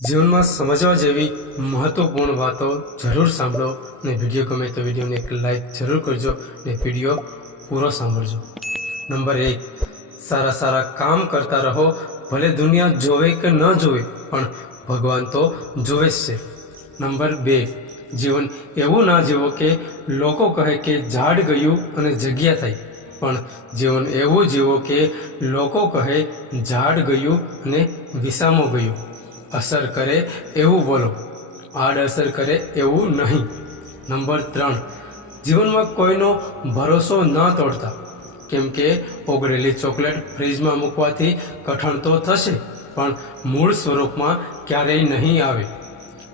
જીવનમાં સમજવા જેવી મહત્વપૂર્ણ વાતો જરૂર સાંભળો અને વિડીયો ગમે તો વિડીયોને એક લાઈક જરૂર કરજો અને વિડીયો પૂરો સાંભળજો। નંબર 1, સારા સારા કામ કરતા રહો, ભલે દુનિયા જોવે કે ન જોવે પણ ભગવાન તો જોવે જ છે। નંબર 2, જીવન એવું ના જીવો કે લોકો કહે કે ઝાડ ગયું અને જગ્યા થઈ, પણ જીવન એવું જીવો કે લોકો કહે ઝાડ ગયું અને વિસામો ગયું। અસર કરે એવું બોલો, આડઅસર કરે એવું નહીં। નંબર 3, જીવનમાં કોઈનો ભરોસો ન તોડતા, કેમ કે ઓગળેલી ચોકલેટ ફ્રીજમાં મૂકવાથી કઠણ તો થશે પણ મૂળ સ્વરૂપમાં ક્યારેય નહીં આવે,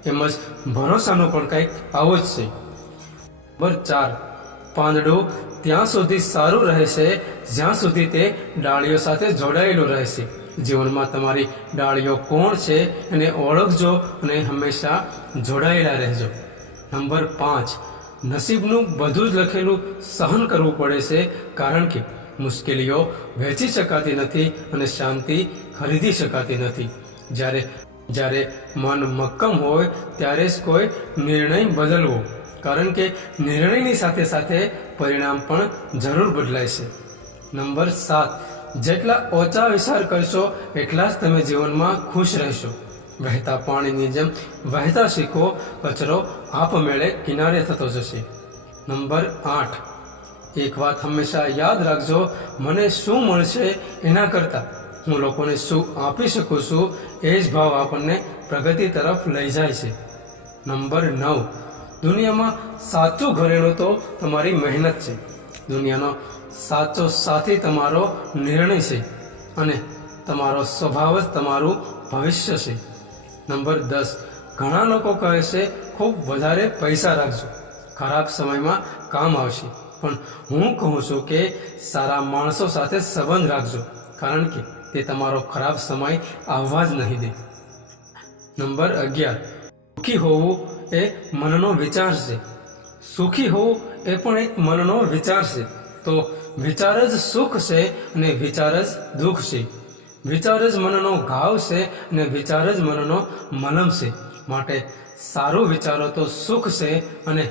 એમ જ ભરોસાનો પણ કંઈક આવો જ છે। નંબર 4, પાંદડું ત્યાં સુધી સારું રહેશે જ્યાં સુધી તે ડાળીઓ સાથે જોડાયેલું રહેશે। જીવનમાં તમારી ડાળીઓ કોણ છે એને ઓળખજો અને હંમેશા જોડાયેલા રહેજો। નંબર 5, નસીબનું બધું જ લખેલું સહન કરવું પડે છે, કારણ કે મુશ્કેલીઓ વહેંચી શકાતી નથી અને શાંતિ ખરીદી શકાતી નથી। જ્યારે મન મક્કમ હોય ત્યારે જ કોઈ નિર્ણય બદલવો, કારણ કે નિર્ણયની સાથે સાથે પરિણામ પણ જરૂર બદલાય છે। નંબર 7, જેટલા ઓછા વિચાર કરશો એટલા જ તમે જીવનમાં ખુશ રહેશો। વહેતા પાણીની જેમ વહેતા શીખો, કચરો આપમેળે કિનારે થતો જશે। નંબર 8, એક વાત હંમેશા યાદ રાખજો, મને શું મળશે એના કરતાં હું લોકોને શું આપી શકું છું એ જ ભાવ આપણને પ્રગતિ તરફ લઈ જાય છે। નંબર 9, દુનિયામાં સાચું ઘરેણું તો તમારી મહેનત છે, દુનિયાનો સાચો સાથી તમારો નિર્ણય છે અને તમારો સ્વભાવ જ તમારું ભવિષ્ય છે। નંબર 10, ઘણા લોકો કહે છે ખૂબ વધારે પૈસા રાખજો, ખરાબ સમયમાં કામ આવશે, પણ હું કહું છું કે સારા માણસો સાથે સંબંધ રાખજો, કારણ કે તે તમારો ખરાબ સમય આવવા જ નહીં દે। નંબર 11, સુખી હોવું એ મનનો વિચાર છે, સુખી હોવું એ પણ એક મનનો વિચાર છે, તો વિચાર જ સુખ છે અને વિચાર જ દુઃખ છે, વિચાર જ મનનો ઘાવ છે અને વિચાર જ મનનો મલમ છે, માટે સારું વિચારો તો સુખ છે અને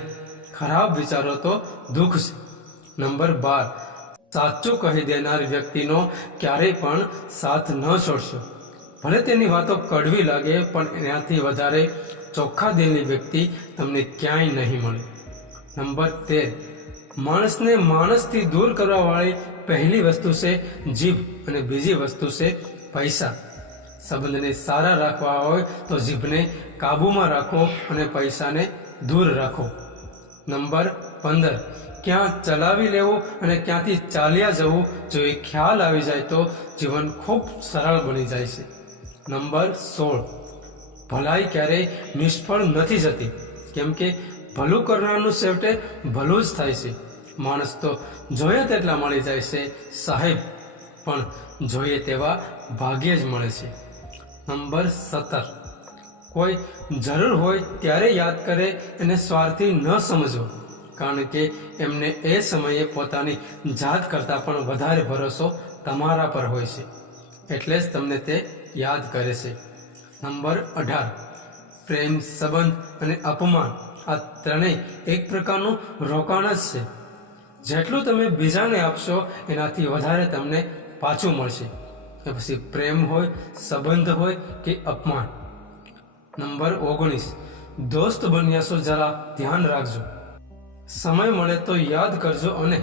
ખરાબ વિચારો તો દુઃખ છે। નંબર 12, સાચું કહી દેનાર વ્યક્તિનો ક્યારેય પણ સાથ ન છોડશો, ભલે તેની વાતો કડવી લાગે પણ એનાથી વધારે ચોખ્ખા દિલની વ્યક્તિ તમને ક્યાંય નહીં મળે। નંબર 13, માણસને માણસથી દૂર કરવાવાળી પહેલી વસ્તુ છે જીભ અને બીજી વસ્તુ છે પૈસા। સંબંધને સારા રાખવા હોય તો જીભને કાબૂમાં રાખો અને પૈસાને દૂર રાખો। નંબર 15, ક્યાં ચલાવી લેવું અને ક્યાંથી ચાલ્યા જવું જો એ ખ્યાલ આવી જાય તો જીવન ખૂબ સરળ બની જાય છે। નંબર 16, ભલાઈ ક્યારેય નિષ્ફળ નથી જતી, કેમ કે ભલું કરનારનું છેવટે ભલું જ થાય છે। માણસ તો જોઈએ તેટલા મળી જાય છે સાહેબ, પણ જોઈએ તેવા ભાગ્યે જ મળે છે। નંબર 17, કોઈ જરૂર હોય ત્યારે યાદ કરે એને સ્વાર્થી ન સમજવો, કારણ કે એમને એ સમયે પોતાની જાત કરતાં પણ વધારે ભરોસો તમારા પર હોય છે, એટલે જ તમને તે યાદ કરે છે। નંબર 18, પ્રેમ, સંબંધ અને અપમાન આ ત્રણેય એક પ્રકારનું રોકાણ જ છે, જેટલું તમે બીજાને આપશો એનાથી વધારે તમને પાછું મળશે, એ પછી પ્રેમ હોય, સંબંધ હોય કે અપમાન। નંબર 19, દોસ્ત બન્યા છો જરા ધ્યાન રાખજો, સમય મળે તો યાદ કરજો અને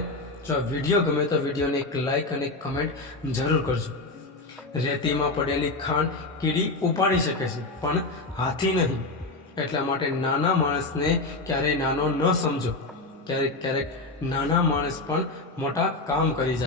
જો વિડીયો ગમે તો વિડીયોને એક લાઈક અને કમેન્ટ જરૂર કરજો। રેતીમાં પડેલી ખાંડ કીડી ઉપાડી શકે છે પણ હાથી નહીં, એટલા માટે નાના માણસને ક્યારેય નાનો ન સમજો, ક્યારેક નાના માણસ પણ મોટા કામ કરી જાય।